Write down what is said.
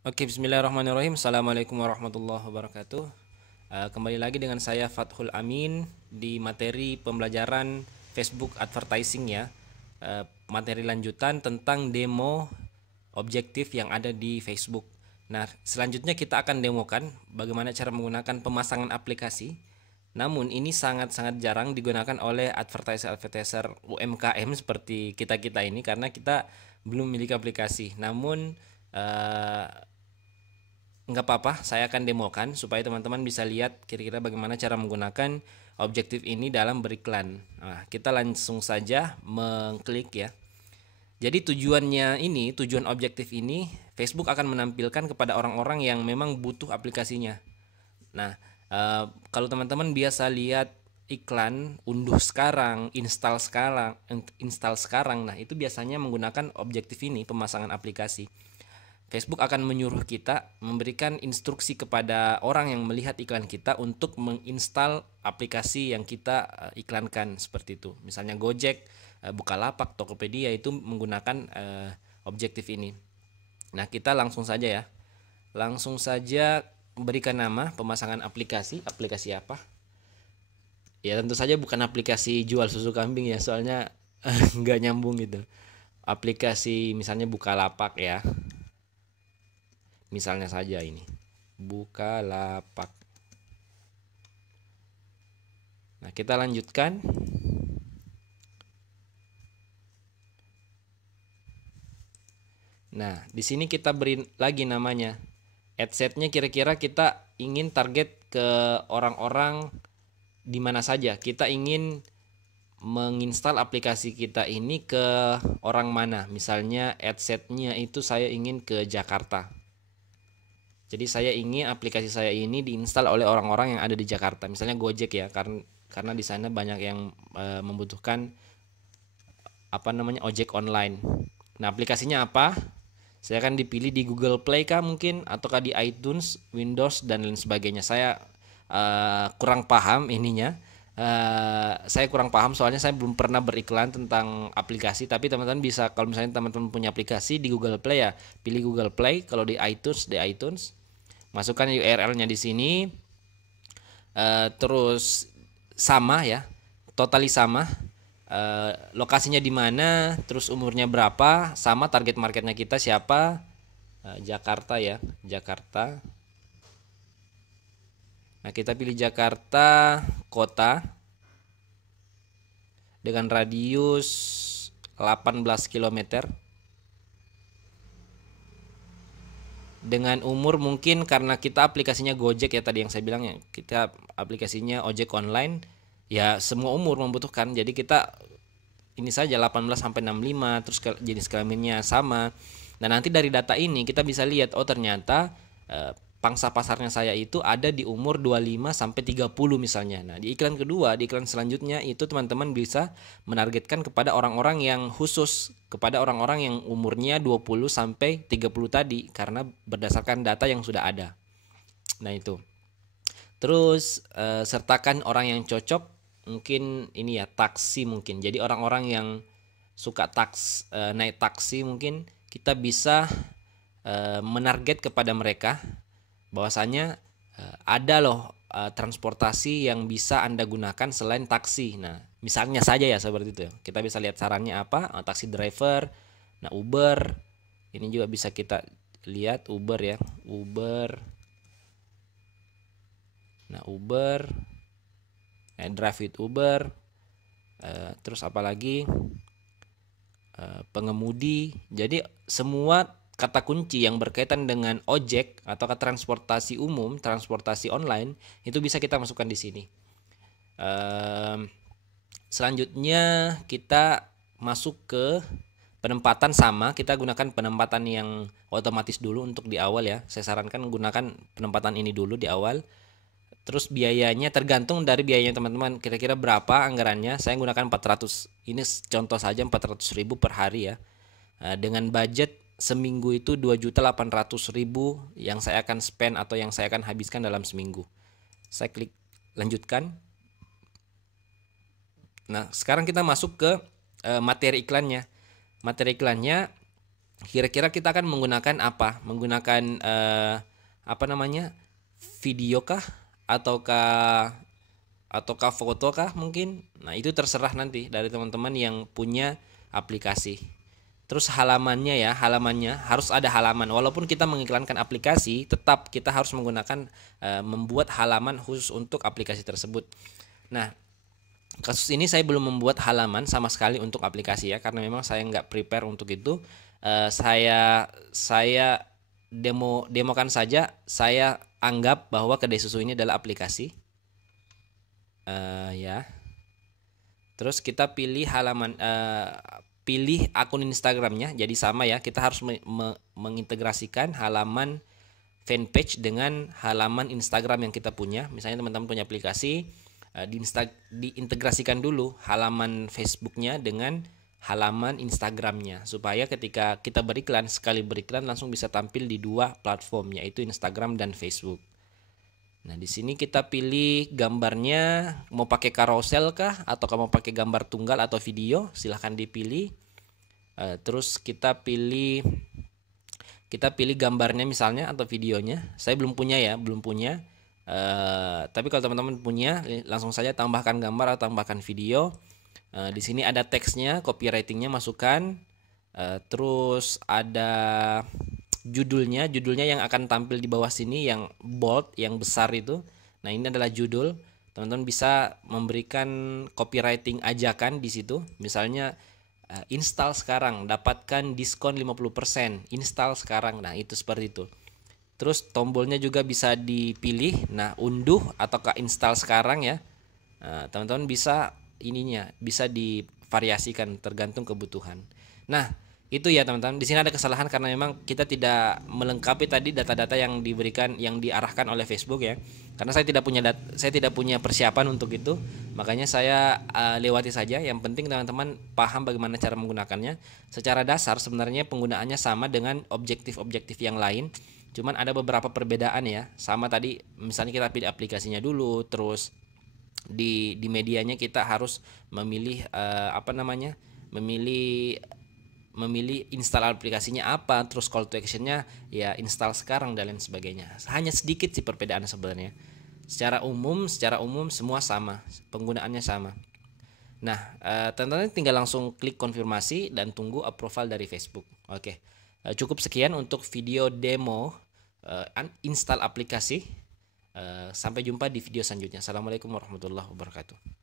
Oke, bismillahirrahmanirrahim. Assalamualaikum warahmatullahi wabarakatuh. Kembali lagi dengan saya Fathul Amin di materi pembelajaran Facebook Advertising ya. Materi lanjutan tentang demo objektif yang ada di Facebook. Nah, selanjutnya kita akan demokan bagaimana cara menggunakan pemasangan aplikasi. Namun ini sangat-sangat jarang digunakan oleh advertiser-advertiser UMKM seperti kita-kita ini karena kita belum memiliki aplikasi. Namun eh, nggak apa-apa, saya akan demokan supaya teman-teman bisa lihat kira-kira bagaimana cara menggunakan objektif ini dalam beriklan. Nah, kita langsung saja mengklik ya. Jadi tujuan objektif ini, Facebook akan menampilkan kepada orang-orang yang memang butuh aplikasinya. Nah, kalau teman-teman biasa lihat iklan unduh sekarang, install sekarang, nah itu biasanya menggunakan objektif ini, pemasangan aplikasi. Facebook akan menyuruh kita memberikan instruksi kepada orang yang melihat iklan kita untuk menginstal aplikasi yang kita iklankan seperti itu. Misalnya Gojek, Bukalapak, Tokopedia itu menggunakan objektif ini. Nah, kita langsung saja ya. Langsung saja berikan nama pemasangan aplikasi. Aplikasi apa? Ya tentu saja bukan aplikasi jual susu kambing ya, soalnya nggak nyambung gitu. Aplikasi misalnya Bukalapak ya. Misalnya saja ini Bukalapak. Nah, kita lanjutkan. Nah, di sini kita beri lagi namanya. Adsetnya kira-kira kita ingin target ke orang-orang di mana saja. Kita ingin menginstal aplikasi kita ini ke orang mana. Misalnya adsetnya itu saya ingin ke Jakarta. Jadi saya ingin aplikasi saya ini diinstal oleh orang-orang yang ada di Jakarta. Misalnya Gojek ya, karena di sana banyak yang membutuhkan ojek online. Nah, aplikasinya apa? Saya akan dipilih di Google Play kah mungkin, ataukah di iTunes, Windows dan lain sebagainya. Saya kurang paham ininya. Saya kurang paham soalnya saya belum pernah beriklan tentang aplikasi. Tapi teman-teman bisa, kalau misalnya teman-teman punya aplikasi di Google Play ya, pilih Google Play. Kalau di iTunes, masukkan URL-nya di sini. Terus sama ya, totali sama. Lokasinya di mana, terus umurnya berapa, sama target marketnya kita siapa. Jakarta ya, Jakarta. Nah, kita pilih Jakarta kota dengan radius 18 km. Dengan umur mungkin karena kita aplikasinya Gojek ya, tadi yang saya bilang ya, kita aplikasinya ojek online ya, semua umur membutuhkan. Jadi kita ini saja 18 sampai 65, terus jenis kelaminnya sama. Nah, nanti dari data ini kita bisa lihat, oh ternyata pangsa pasarnya saya itu ada di umur 25 sampai 30 misalnya. Nah, di iklan kedua, di iklan selanjutnya itu teman-teman bisa menargetkan kepada orang-orang yang khusus, kepada orang-orang yang umurnya 20 sampai 30 tadi, karena berdasarkan data yang sudah ada. Nah, itu. Terus sertakan orang yang cocok, mungkin ini ya, taksi mungkin. Jadi orang-orang yang suka naik taksi mungkin kita bisa menarget kepada mereka bahwasanya ada loh transportasi yang bisa Anda gunakan selain taksi. Nah, misalnya saja ya seperti itu. Kita bisa lihat sarannya apa, taksi driver. Nah, Uber ini juga bisa kita lihat, Uber ya, Uber. Nah, Uber, drive with Uber, terus apalagi pengemudi. Jadi semua kata kunci yang berkaitan dengan ojek atau transportasi umum, transportasi online itu bisa kita masukkan di sini. Selanjutnya kita masuk ke penempatan, sama kita gunakan penempatan yang otomatis dulu untuk di awal ya. Saya sarankan gunakan penempatan ini dulu di awal. Terus biayanya tergantung dari biayanya teman-teman, kira-kira berapa anggarannya. Saya gunakan 400. Ini contoh saja 400.000 per hari ya. Dengan budget seminggu itu 2.800.000 yang saya akan spend atau yang saya akan habiskan dalam seminggu. Saya klik lanjutkan. Nah, sekarang kita masuk ke materi iklannya. Materi iklannya Kira-kira kita akan menggunakan apa? Menggunakan apa namanya? Video kah ataukah foto kah mungkin? Nah, itu terserah nanti dari teman-teman yang punya aplikasi. Terus halamannya harus ada halaman. Walaupun kita mengiklankan aplikasi, tetap kita harus menggunakan membuat halaman khusus untuk aplikasi tersebut. Nah, kasus ini saya belum membuat halaman sama sekali untuk aplikasi ya, karena memang saya nggak prepare untuk itu. Saya demokan saja. Saya anggap bahwa Kedai Susu ini adalah aplikasi. Ya. Terus kita pilih akun Instagramnya. Jadi sama ya, kita harus mengintegrasikan halaman fanpage dengan halaman Instagram yang kita punya. Misalnya teman-teman punya aplikasi, diintegrasikan dulu halaman Facebooknya dengan halaman Instagramnya, supaya ketika kita beriklan, sekali beriklan langsung bisa tampil di dua platform, yaitu Instagram dan Facebook. Nah, di sini kita pilih gambarnya, mau pakai carousel kah atau mau pakai gambar tunggal atau video, silahkan dipilih. Terus kita pilih gambarnya misalnya atau videonya. Saya belum punya ya, belum punya. Tapi kalau teman-teman punya, langsung saja tambahkan gambar atau tambahkan video. Di sini ada teksnya, copywritingnya masukkan. Terus ada judulnya yang akan tampil di bawah sini, yang bold, yang besar itu. Nah, ini adalah judul. Teman-teman bisa memberikan copywriting ajakan di situ. Misalnya install sekarang, dapatkan diskon 50%, install sekarang. Nah, itu seperti itu. Terus tombolnya juga bisa dipilih. Nah, unduh ataukah install sekarang ya. Nah, teman-teman bisa bisa divariasikan tergantung kebutuhan. Nah, itu ya teman-teman. Di sini ada kesalahan karena memang kita tidak melengkapi tadi data-data yang diberikan, yang diarahkan oleh Facebook ya. Karena saya tidak punya persiapan untuk itu, makanya saya lewati saja. Yang penting teman-teman paham bagaimana cara menggunakannya. Secara dasar sebenarnya penggunaannya sama dengan objektif-objektif yang lain. Cuman ada beberapa perbedaan ya. Sama tadi, misalnya kita pilih aplikasinya dulu, terus di medianya kita harus memilih memilih install aplikasinya apa, terus call to actionnya ya install sekarang dan lain sebagainya. Hanya sedikit sih perbedaan sebenarnya. Secara umum semua sama, penggunaannya sama. Nah, teman-teman tinggal langsung klik konfirmasi dan tunggu approval dari Facebook. Oke, cukup sekian untuk video demo install aplikasi. Sampai jumpa di video selanjutnya. Assalamualaikum warahmatullahi wabarakatuh.